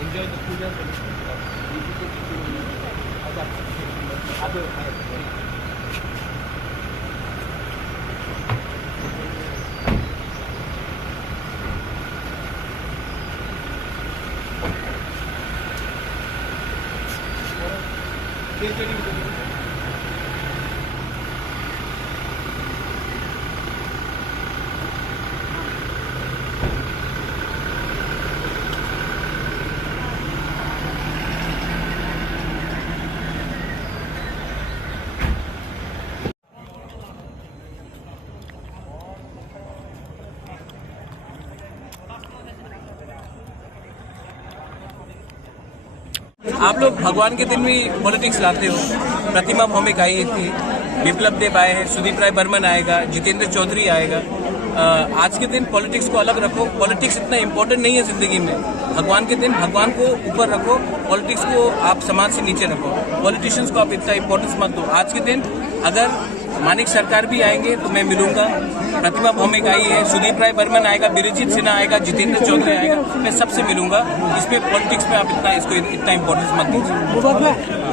enjoy the puja celebration. Other आप लोग भगवान के दिन भी पॉलिटिक्स लाते हो। प्रतिमा भौमिक आई थी, विप्लव देव आए हैं, सुदीप राय बर्मन आएगा, जितेंद्र चौधरी आएगा। आज के दिन पॉलिटिक्स को अलग रखो। पॉलिटिक्स इतना इम्पोर्टेंट नहीं है जिंदगी में। भगवान के दिन भगवान को ऊपर रखो, पॉलिटिक्स को आप समाज से नीचे रखो। पॉलिटिशियंस को आप इतना इम्पोर्टेंस मत दो। आज के दिन अगर मानिक सरकार भी आएंगे तो मैं मिलूंगा। प्रतिमा भौमिक आई है, सुदीप राय बर्मन आएगा, बिरजीत सिन्हा आएगा, जितेंद्र चौधरी आएगा, मैं सबसे मिलूंगा। इसमें पॉलिटिक्स में आप इसको इतना इम्पोर्टेंस मत दीजिए।